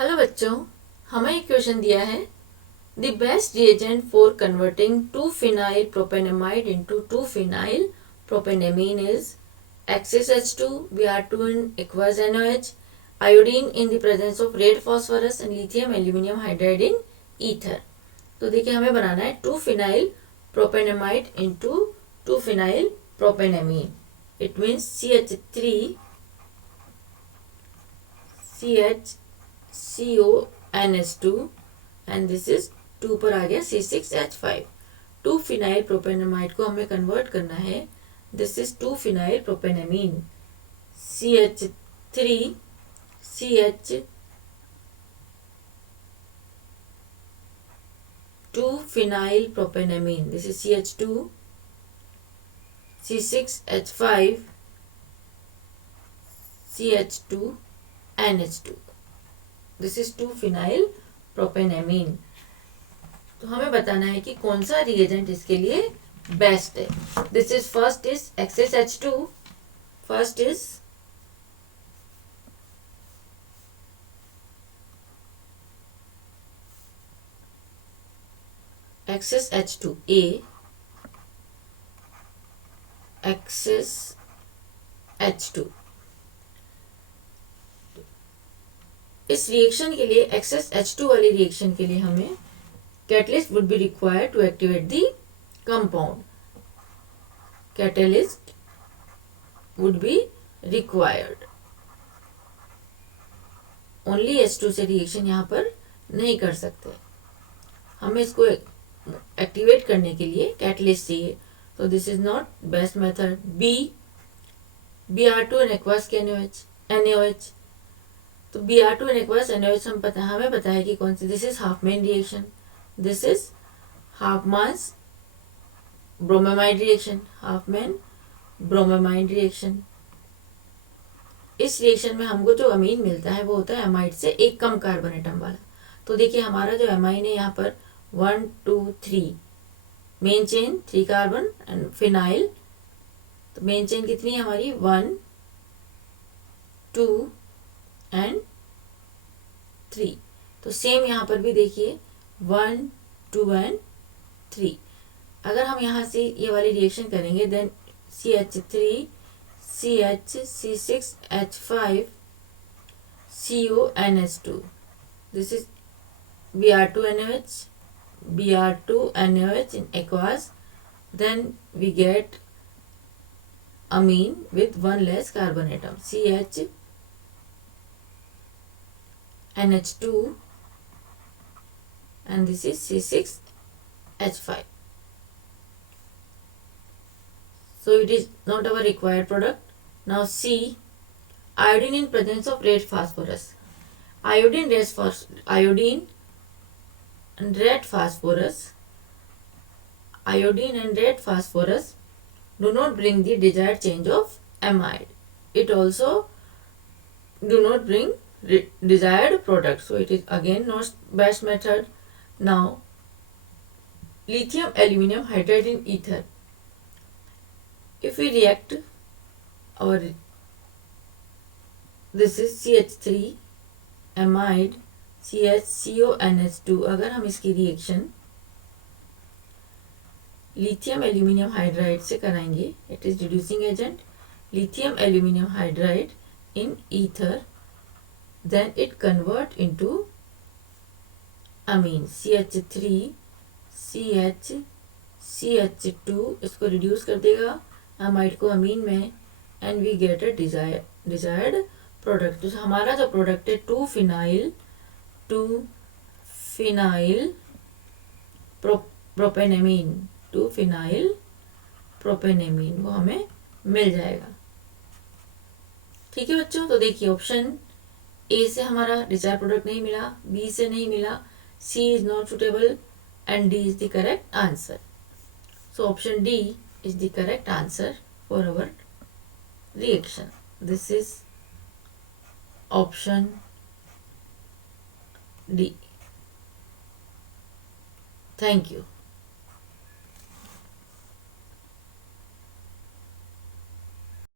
Hello बच्चों, हमें एक क्वेश्चन दिया है। The best reagent for converting 2-phenyl propanamide into 2-phenyl propanamine is XSH2, Br2 in aqueous NaOH, iodine in the presence of red phosphorus and lithium aluminum hydride in ether। तो देखिए हमें बनाना है 2-phenyl propanamide into 2-phenyl propanamine। It means CH3 CH CONH2 and this is 2 पर आ गया C6H5। 2-phenyl प्रोपेनामाइड को हमें convert करना है। This is 2-phenyl प्रोपेनामीन CH3 CH 2-phenyl propanamine, this is CH2 C6H5 CH2 NH2, this is 2-phenyl प्रोपेनामीन। तो हमें बताना है कि कौन सा रिएजेंट इसके लिए बेस्ट है। This is first is XSH2, first is XSH2A, XSH2। इस रिएक्शन के लिए XSH2 वाली रिएक्शन के लिए हमें catalyst would be required to activate the compound. Catalyst would be required. Only H2 से रिएक्शन यहाँ पर नहीं कर सकते, हमें इसको एक्टिवेट करने के लिए कैटलिस्ट चाहिए। तो this is not best method. Br2 and aqueous के NaOH। तो Br2 एंड एक्वस NaOH हमें पता है कि कौन सी, this is Hofmann reaction, this is Hofmann bromamide reaction, Hofmann bromamide reaction. इस रिएक्शन में हमको जो अमीन मिलता है वो होता है एमाइड से एक कम कार्बन एटम वाला। तो देखिए हमारा जो एमाइन है यहाँ पर 1 2 3 main chain 3 carbon and phenyl. तो मेन चेन कितनी है हमारी 1 2 एंड 3। तो सेम यहाँ पर भी देखिए 1 2 एंड 3। अगर हम यहाँ से ये वाली रिएक्शन करेंगे then CH3 CH C6H5 CONH2, this is Br2 NaOH, Br2 NaOH in aqueous, then we get amine with one less carbon atom CH NH2 and this is C6H5. So it is not our required product. Now C, iodine in presence of red phosphorus. Iodine and red phosphorus do not bring the desired change of amide. It also do not bring desired product. So it is again not best method. Now lithium aluminum hydride in ether. If we react this is CH3 amide CH-CONH2, अगर हम इसकी reaction lithium aluminium hydride से कराएंगे, it is reducing agent lithium aluminium hydride in ether, then it convert into amine CH3 CH2, इसको reduce कर देगा amide को amine में and we get a desired product. तो हमारा जो प्रोडक्ट है 2-phenyl प्रोपेनामीन, 2-phenyl प्रोपेनामीन वो हमें मिल जाएगा। ठीक है बच्चों, तो देखिए ऑप्शन ए से हमारा डिजायर प्रोडक्ट नहीं मिला, बी से नहीं मिला, C is not suitable and D is the correct answer. So option D is the correct answer for our reaction. This is option D. Thank you.